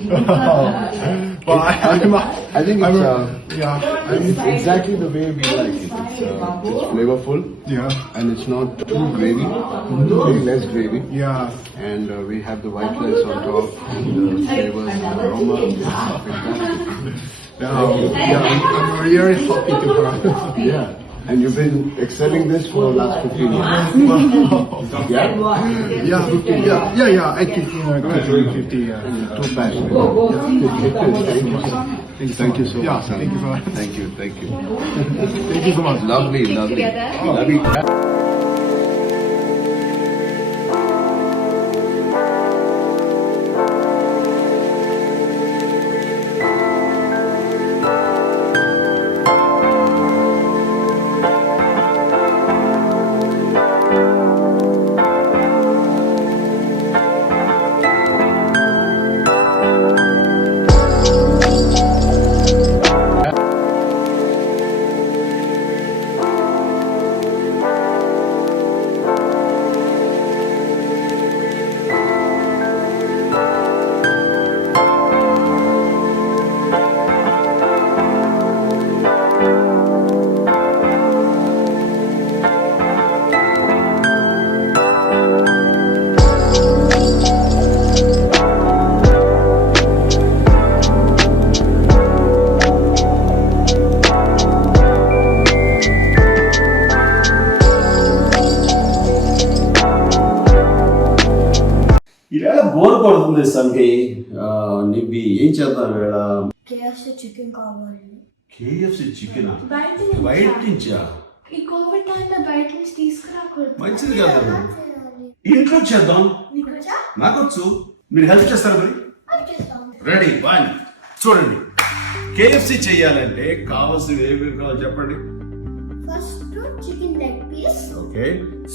I think it's exactly the way we like it. It's flavorful. Yeah. And it's not too gravy. Very less gravy. Yeah. And we have the white rice on top. And the flavors, the aroma. Fantastic. I'm really happy to have. Yeah. And you've been excelling this for the last 15 years. Yeah? Yeah. I think gradually 50 years. Too passionate. Thank you so much. Yeah, thank you so much. Thank you. Thank you so much. Lovely. Lovely. ఈవేళ బోర్ కొడుతుంది సంఖ్య నీవి ఏం చేద్దాం వేళ KFC chicken కావాలి. KFC chicken బయట బయట నుంచా ఈ కోవిడ్ టైంలో బయట నుంచి తీసుకురాకూడదు. మంచిది కాదు ఇంట్లో చేద్దాం నాకొచ్చు మీరు హెల్ప్ చేస్తారు మరి రెడీ వన్ చూడండి కేఎఫ్సి చెయ్యాలంటే కావాల్సినవి ఏమేమి కావాలి చెప్పండి first chicken leg piece, okay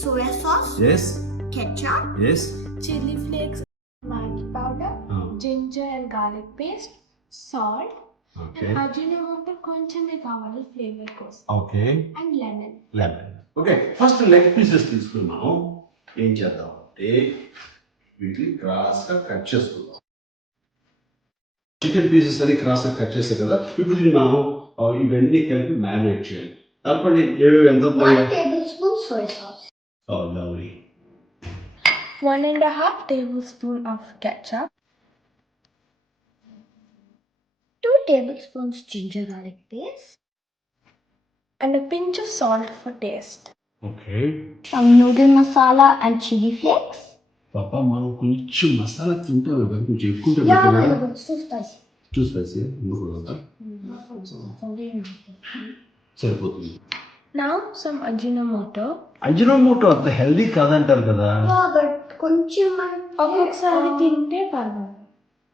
soya sauce, yes ketchup, yes chili flakes, Maggi powder, ginger and garlic paste, salt, okay and ajinomoto కొంచెమే కావాలి ఫ్లేవర్ కోసం, okay and lemon. Lemon okay first leg pieces తీసుకున్నాం ఏం చేద్దాం అంటే వీటిని క్రాస్గా కట్ చేసుకుందాం చికెన్ పీసెస్ అని క్రాస్గా కట్ చేస్తాం కదా ఇప్పుడు దీన్ని మనం ఇవన్నీ కలిపి మ్యారినేట్ చేయాలి తప్పని ఏవేవి ఎంత 1 tablespoon soy sauce, lovely 1.5 tablespoon of ketchup, 2 tablespoons ginger garlic paste, and a pinch of salt for taste. Okay Some noodle masala and chili flakes. పాప మనం కొంచెం మసాలా తింటాం కదా కొంచెం ఎక్కువ Yeah, it's too spicy. Two spicy సరిపోతుంది Now some ajinomoto. Ajinomoto అంత హెల్దీ కాదంటారు కదా Yeah, but కొంచెం ఒక్కొక్కసారి తింటే పర్వాలేదు.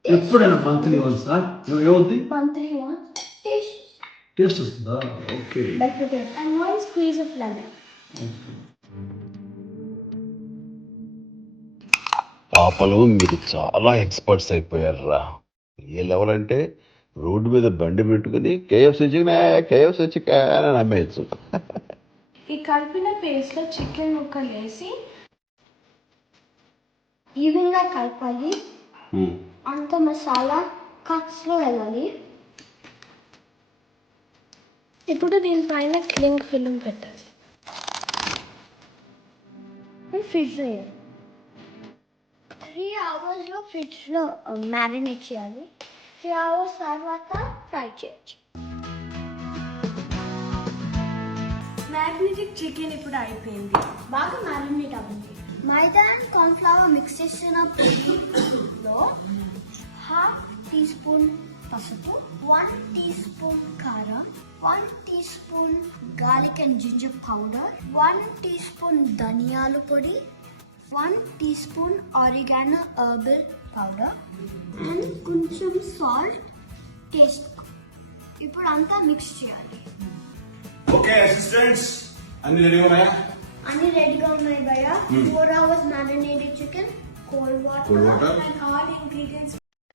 ఎప్పుడైనా మంత్లీ వన్స్ ఏమవుద్ది Monthly once. Taste. టేస్ట్ వస్తుందా okay Better taste. And 1 squeeze of lemon. పాపలు మీరు చాలా ఎక్స్పర్ట్స్ అయిపోయారా ఏ లెవెల్ అంటే రోడ్డు మీద బండి పెట్టుకుని కేఎఫ్సీ చికెన్ అని అమ్మేయచ్చు ఈ కలిపిన పేస్ట్ లో చికెన్ ముక్కలు వేసి ఈవెన్గా కలపాలి. అంత మసాలా కట్స్ లో వెళ్ళాలి. ఇప్పుడు దీనిపైన క్లింగ్ ఫిల్మ్ పెట్టాలి. ఫ్రిడ్జ్ లో 3 hours లో ఫ్రిడ్జ్ లో మ్యారినేట్ చేయాలి. 3 hours తర్వాత ఫ్రై చేయొచ్చు. మ్యారినేటెడ్ చికెన్ ఇప్పుడు అయిపోయింది. బాగా మ్యారినేట్ అవ్వండి. మైదా అండ్ కార్న్ఫ్లవర్ మిక్స్ చేసిన పొడిలో 1/2 teaspoon పసుపు, 1 teaspoon కారం, 1 teaspoon garlic and ginger powder, 1 teaspoon ధనియాల పొడి, 1 teaspoon oregano herbal powder and కొంచెం సాల్ట్ టేస్ట్. ఇప్పుడు అంతా మిక్స్ చేయాలి. ఓకే అసిస్టెంట్స్ అన్ని రెడీ ఉన్నాయా అన్ని రెడీగా ఉన్నాయి భయ్య. 4 hours marinated chicken, cold water and all ingredients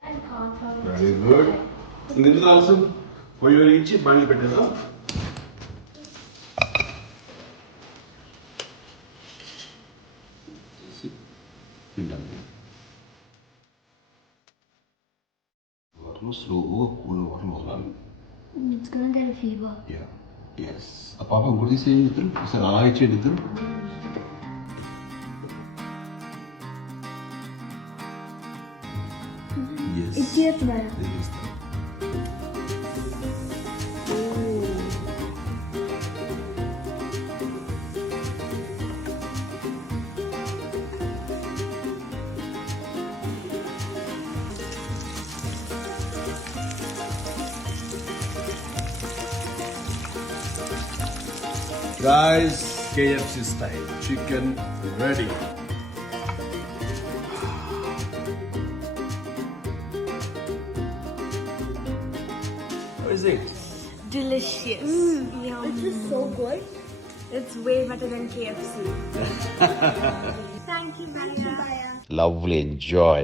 and cornflour. Very good ఇందులో అవసరం పొయ్యి వెలిగించి బండి పెట్టేద్దాం తింటాం వాటర్లో స్లోగా కూల్ వాటర్ మొదలాలి. It's gonna get a fever. Yes. ఆ పాప ఇంకోటి తీసేయండి ఇద్దరు, ఒకసారి అలా ఇచ్చేయండి ఇద్దరు. It's here tomorrow. Guys, KFC style chicken ready. How is it? Delicious. Yum. This is so good. It's way better than KFC. Thank you, Maya. Lovely, enjoy.